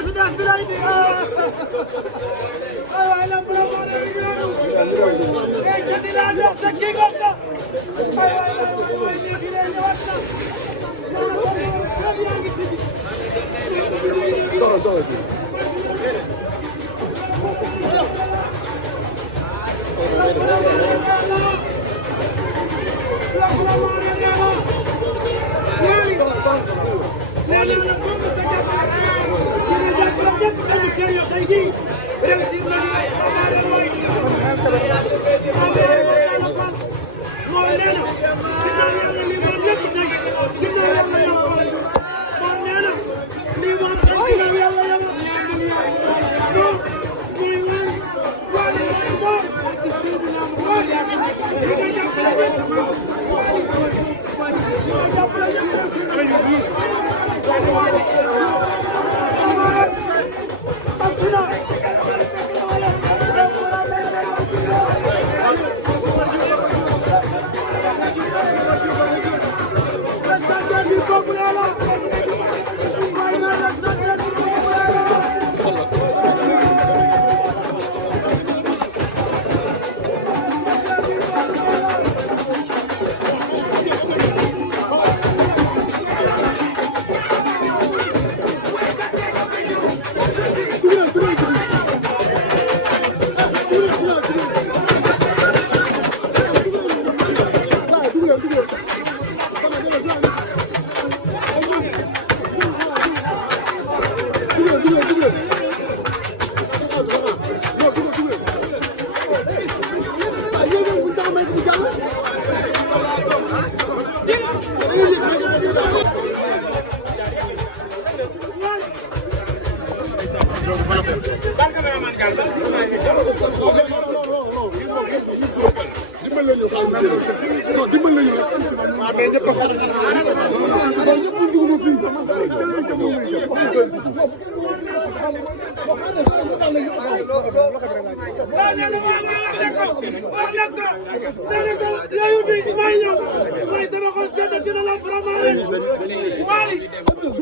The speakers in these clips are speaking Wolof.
Mercedes bi lay indi ay la promotion bi ay ci la dox sa kii comme ça ay ni fi lay ñëwaat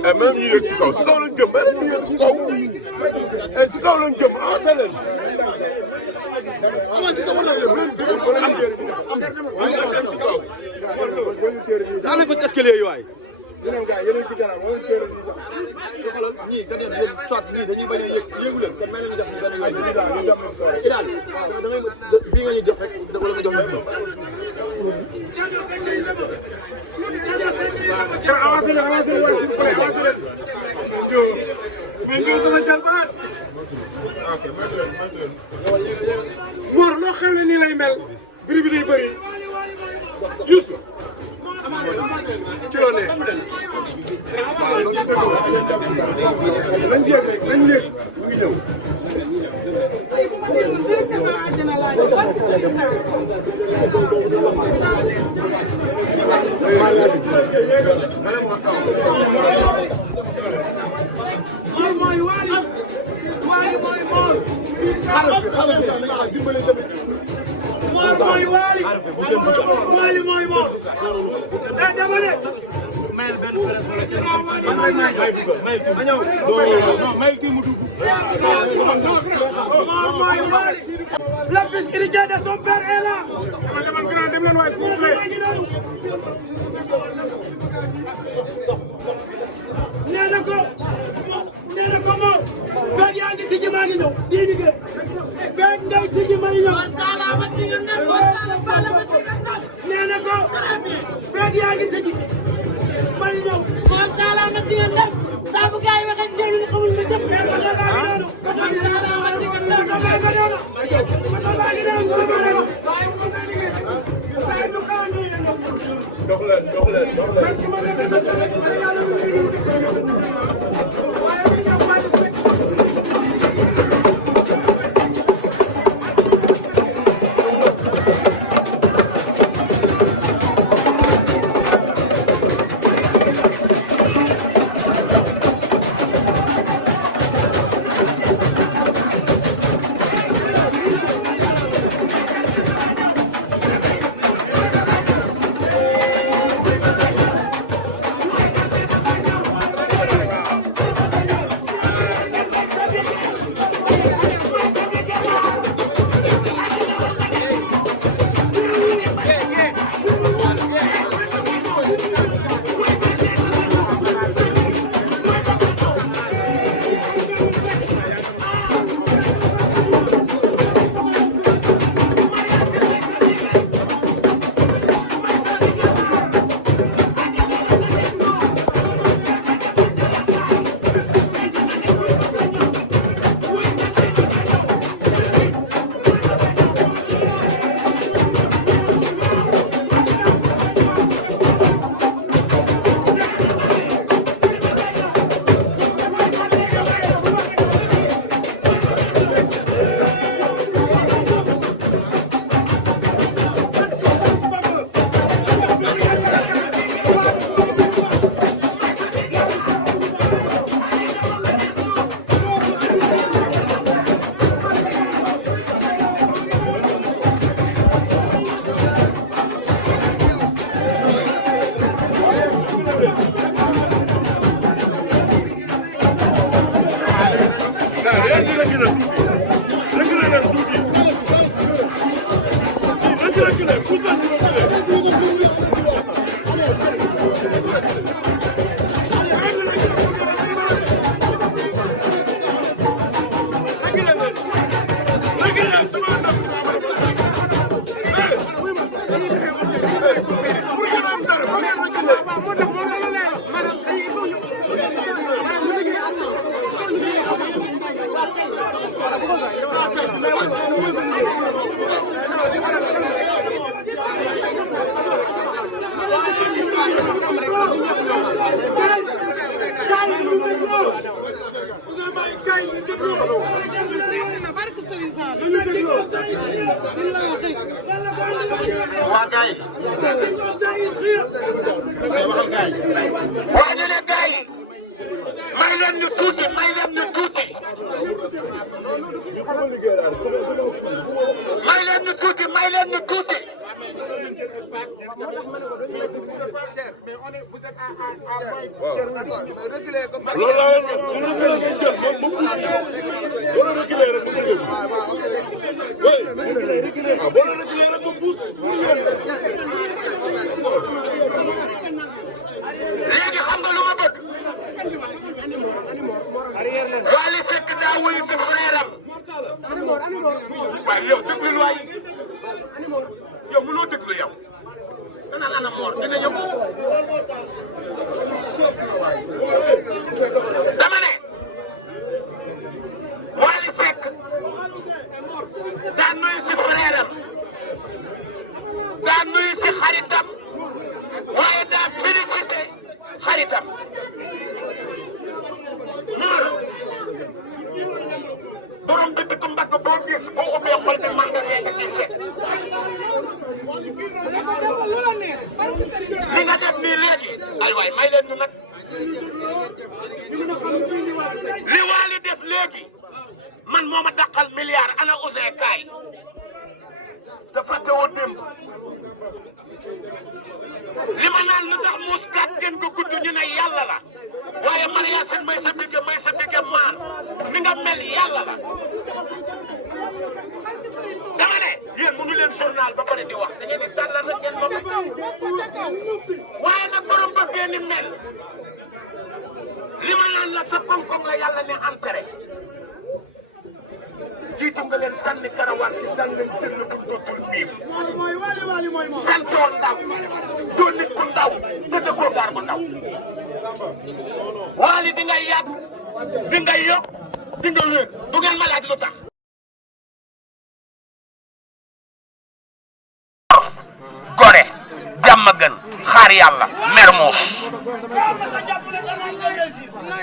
na même ñu yëg ci kaw si kaw lañ jëm mais ñu yëg ci kaw si kaw lañ jëm avancé leen avancé kaw la yëg am ci kaw daana ko ci escalier yi waay ñii da ngeen soit nii dañuy bañ a yëg yëgu leen kon mel nañu def benn yoon daal damay bii nga ñu jox rek wala nga jox ñu avancé leen waaye s'il vous plaît avancé leen mais nga sama jalbaat Mor loo xewle nii lay mel biri bi day bëri Youssou ci loo ne lañ yéeg rek lañ yéeg mu ngi ñëw Mor mooy Wally Wally mooy Mor Mor mooy Wally Wally mooy Mor dama ne Mor mooy Wally le fils héritier de son père est là demal grand dem leen waay s'il vous plaît nee na ko Mor fekk yaa ngi tijji maa ngi ñëw di liggéey fekk ngay tijji may ñëw nee na ko fekk yaa ngi tijji may ñëw saabu gaay waxe jël ni xamul ma def mais ma nga ngi noonu ko tam ko noonu ko baa ngi noonu ko baa ngi say du xaw ni dox leen waa gars yi. waa ñu ne gars yi may leen ñu tuuti may leen ñu tuuti may leen ñu tuuti may leen ñu tuuti. loolu laa leen wax bu reculer ngeen jël moom mu pousse boo la reculer rek mu jógee fi oui ah boo la reculer rek mu pousse léegi xam nga lu ma bëgg Wally Seck daa wuyu fi frère am waaye yow déglu waay yow mënoo déglu yow dana ana Mor dina ñëw dama ne Wally Seck daa nuyu si frère am daa nuyu si xaritam waaye daa félicité xaritam Mor borom bi dëkk mbàkk boo gis boo ubbee xol bi man nga fekk ci seet li nga def nii léegi ay waay may leen ñu nag li Wally def léegi man moo ma dàqal milliard ana Ouzin kaay te fàtte woo démb li ma naan lu tax muus gàtt gën ko gudd ñu ne yàlla la waaye Maria Sène may sa bigge maar ni nga mel yàlla la dama ne yéen mënu leen journal ba pare di wax da ngeen di tàllal rek ngeen moom waaye nag borom ba ngeen ni mel li ma naan la sa koŋ-koŋ la yàlla ne entré jiitu nga leen sànni karawaas ci dang leen jël bu dootul biim santoo ndaw doo nit ku ndaw te dëkkoo gaar bu ndaw Wally di nga yàgg di nga yokk di nga wér bu ngeen ma laaj lu tax gore jàmm gën xaar yàlla Mermoz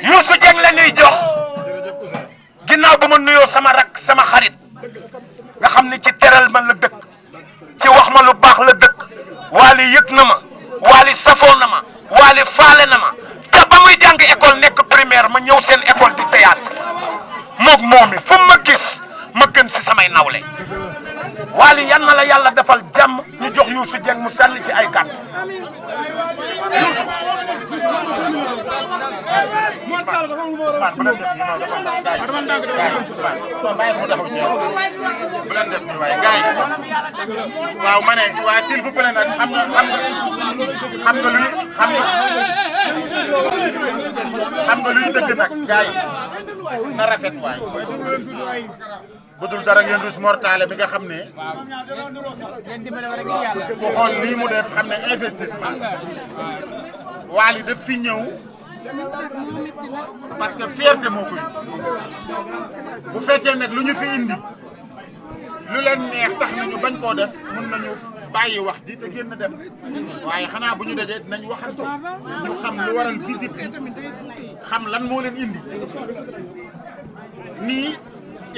Youssou Dieng la ñuy jox ginnaaw ba ma nuyoo sama rak sama xarit nga xam ne ci teral ma la dëkk ci wax ma lu baax la dëkk Wally yëg na ma Wally safoo na ma Wally faale na ma te ba muy jàng école nekk primaire ma ñëw seen école di théâtre moog moomi fu ma gis ma gën si samay nawle Wally yan na la yàlla defal jàmm ñu jox Youssou Dieng mu sànni ci ay kàddu waaw ma ne waa s'il vous plaît nag xam nga luy dëgg nag gars yi na rafet waay bu dul dara ngeen dus mortale bi nga xam ne fu xool lii mu def xam ne investissement Wally daf fi ñëw parce que fierté moo koy bu fekkee nag lu ñu fi indi lu leen neex tax nañu bañ koo def mën nañu bàyyi wax di te génn dem waaye xanaa bu ñu dajee dinañ waxante ñu xam lu waral visite bi xam lan moo leen indi nii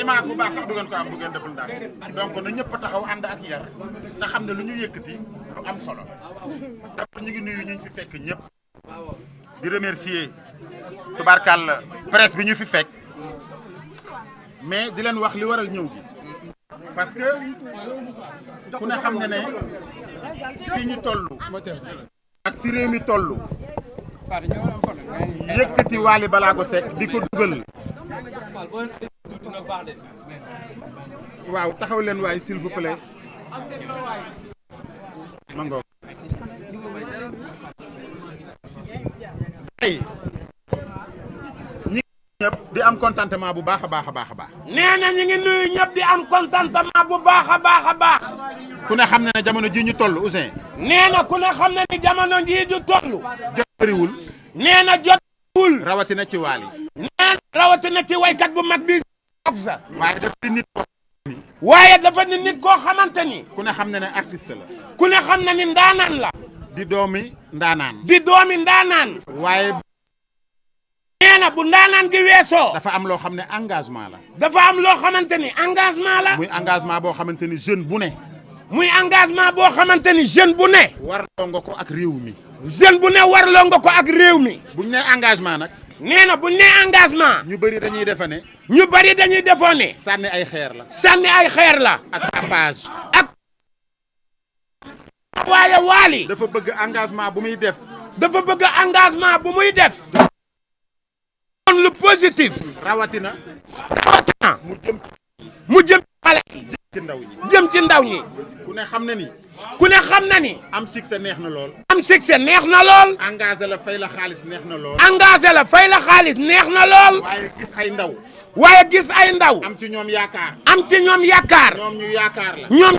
image bu baax sax du ngeen ko am bu ngeen deful ndax donc na ñëpp taxaw ànd ak yar te xam ne lu ñu yëkkati lu am solo donc ñu ngi nuyu ñu fi fekk ñëpp di remercier tubaarkàlla presse bi ñu fi fekk mais di leen wax li waral ñëw gi parce que ku ne xam ne ne fi ñu toll ak fi réew mi toll yëkkati Wally Ballago Seck di ko dugal waaw taxaw leen waay s'il vous plaît mango ay ñi ñëpp di am contentement bu baax a baax a baax a baax nee na ñu ngi nuyu ñëpp di am contentement bu baax a baax a baax ku ne xam ne ne jamono ji ñu toll Ouzin nee na ku ne xam ne ni jamono jii du toll jot bëriwul nee na jotwul rawatina ci Wally nee na rawatina ci waykat bu mag bi sa waaye dafa di nit waaye dafa ni nit koo xamante ni ku ne xam ne ne artiste la ku ne xam ne ni ndaanaan la di doomi ndaanaan di doomi ndaanaan waaye nee na na bu ndaanaan gi weesoo. dafa am loo xam ne engagement la. dafa am loo xamante ni engagement la. muy engagement boo xamante ni jeune bu ne. muy engagement boo xamante ni jeune bu ne. warloo nga ko ak réew mi. jeune bu ne warloo nga ko ak réew mi. buñ ne engagement nag. nee na buñ ne engagement. ñu bëri dañuy defe ne. ñu bëri dañuy defoo ne. sànni ay xeer la. sànni ay xeer la. ak tapage. ak. waaye Wally. dafa bëgg engagement bu muy def. dafa bëgg engagement bu muy def. kon lu positif. rawatina. mu jëm xale. ci ndaw ñi. jëm ci ndaw ñi. ku ne xam na ni. ku ne xam na ni. am succès neex na lool. am succès neex na lool. engagé la fay la xaalis neex na lool. engagé la fay la xaalis neex na lool. waaye gis ay ndaw. waaye gis ay ndaw. am ci ñoom yaakaar. am ci ñoom yaakaar. ñoom ñu yaakaar la. ñoom.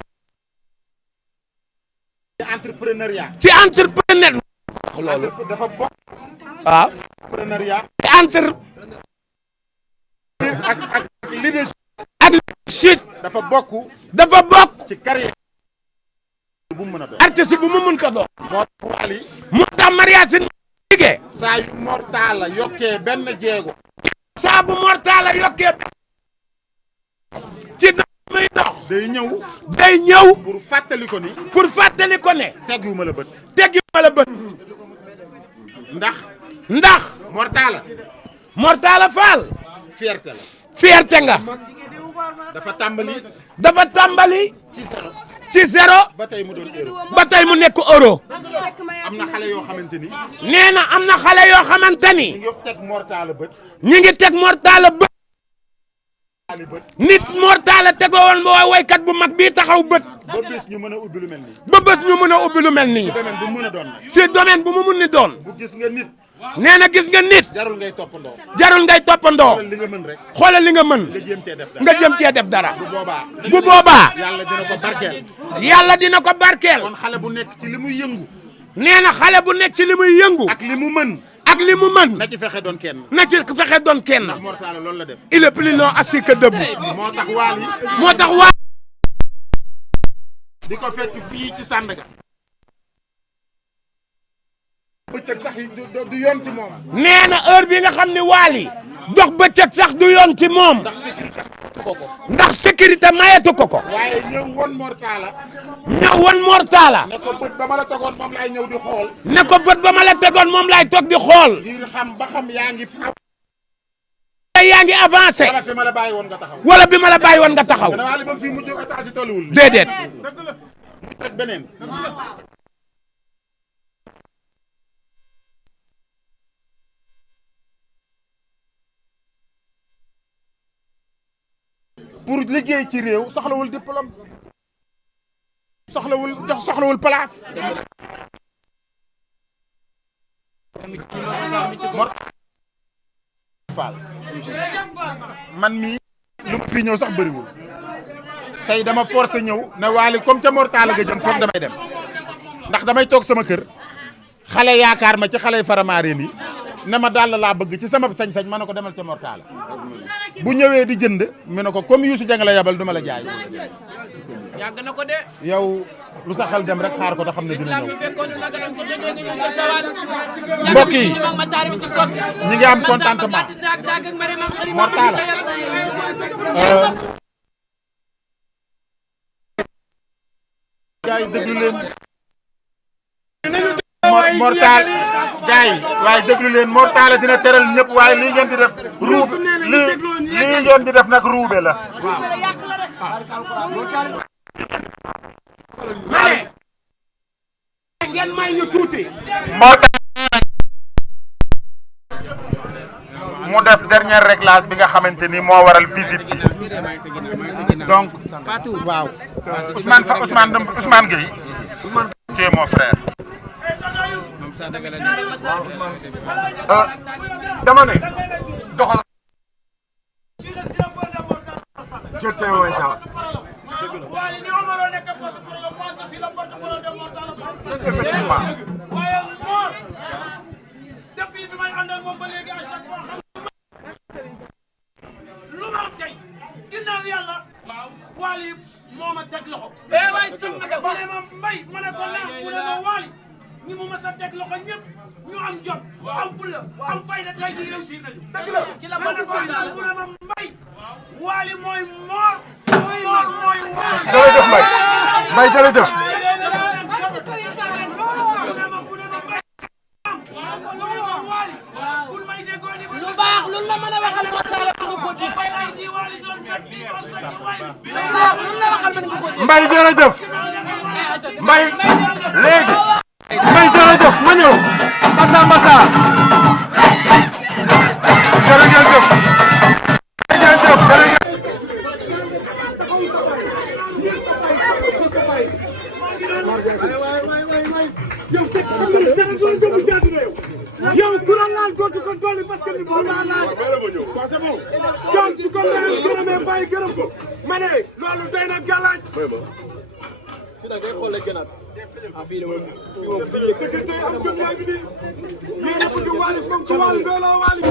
ci entrepreneuriat. ci entrepreneur. loolu dafa bokk. waaw. entrepreneuriat. ci entre. ak leadership. ak leadership. dafa bokk. dafa bokk. ci carrière. bu mu mën a doon. artiste bu mu mënta doon. moo tax Wally. moo tax mariage si liggéey. saa yu mortal la yokkee benn jéego. saa bu mortal la yokkee. ci dox muy dox. day ñëw. day ñëw. pour fàttali ko ni. pour fàttali ko ne. teggiwuma la bët. teggiwuma la bët. ndax. mortala. Mortala Fall. fierté la. fierté nga. dafa tàmbali. dafa tàmbali. ci zéro. ci zéro. ba tey mu doon euro. ba tey mu nekk euro. am na xale yoo xamante ni. nee na am na xale yoo xamante ni. ñu ngi teg mortala bët. ñu ngi teg Mortala bët. nit Mortala tegoo woon ba woykat bu mag bii taxaw bët. ba bés ñu mën a ubbi lu mel nii. ba bés ñu mën a ubbi lu mel nii. domaine bu mu mën a doon. ci domaine bu mu mun ni doon. bu gis nga nit. nee na gis nga nit. jarul ngay toppandoo. jarul ngay toppandoo. xoolal li nga mën rek. xoolal li nga mën. nga jéem cee def dara. nga jëm cee def dara. bu boobaa. bu boobaa. yàlla dina ko barkeel. yàlla dina ko barkeel. kon xale bu nekk ci li muy yëngu. nee na xale bu nekk ci li muy yëngu. ak li mu mën. ak li mu mën. na ci fexe doon kenn. na ci fexe doon kenn. ndax Mortala loolu la def. il est plus long assis que debout. moo tax Wally. moo tax waa. di ko fekk fii ci Sandaga. bëccëg sax du yoon ci moom. nee na heure bi nga xam ne Wally dox bëccëg sax du yoon ci moom. ndax sécurité ko ko. ndax sécurité mayetu ko ko. waaye ñëw woon Mortala. ñëw woon Mortala. ne ko bët ba ma la tegoon moom laay ñëw di xool. ne ko bët ba ma la tegoon moom laay toog di xool. ngir xam ba xam yaa ngi. yaa ngi avancé. wala fi ma la bàyyi woon nga taxaw. wala bi ma la bàyyi woon nga taxaw. dana Wally ba fii mujj état si tolluwul. déedéet. mu teg beneen. pour liggéey ci réew soxlawul diplôme. soxlawul place. Mor Fall man mii lu ma fi ñëw sax bëriwul tey dama forcé ñëw ne Wally comme ca Mortala ga jëm foog damay dem ndax damay toog sama kër xale yaakaar ma ci xale Faramareen yi ne ma daal laa bëgg ci sama sañ-sañ ma ne ko demal ca Mortala bu ñëwee di jënd mu ne ko comme Youssou Dieng la yabal duma la jaay. yàgg na ko de. yow lu sa xel dem rek xaar ko te xam ne dina ñëw. mbokk mbokk yi ñi ngi am contentement. Mortala gaay déglu leen. Mortala gaay waaye déglu leen Mortala dina teral ñëpp waaye lii ngeen di def. ruube lii ngeen di def nag ruube la. ngeen may ñu tuuti. mu def dernier réglage bi nga xamante ni moo waral visite bi donc waaw Ousmane Gueye qui est mon frère. dama ne doxal. je témoin ça. effectivement. depuis bi may ànd ak moom ba léegi à chaque fois xam lu ma am tey ginnaaw yàlla Wally moo ma teg loxo. mu ne ma mbay ma ne ko naam mu ne ma Wally ñi mu mas a teg loxo ñëpp ñu am jot am fulla am fayda tey jii réussir nañu. dëgg la ci la ma ne bokk ko daal mu ne ma Mbaye. Wally mooy Mor. mooy Wally. jërëjëf Mbaye Mbaye jërëjëf. lu baax lu la mën a waxal Massala nga ko di. lu baax lu la waxal mën nga ko di. Mbaye jërëjëf. Mbaye léegi. Mbaye jërëjëf ma ñëw. Massa Massa. jërëjëf. jërëjëf. yow c'est que xam nga dara doon jëm ci àdduna yow. yow ku la laal dootu ko dolli parce que ni boo laa laal. waaw c'est bon. yow su ko layee gërëmee Mbaye gërëm ko. ma ne loolu doy na galaaj. sécurité yi am jot yaa ngi nii. yéen a bëgg Wally foog ci Wally dooloo Wally.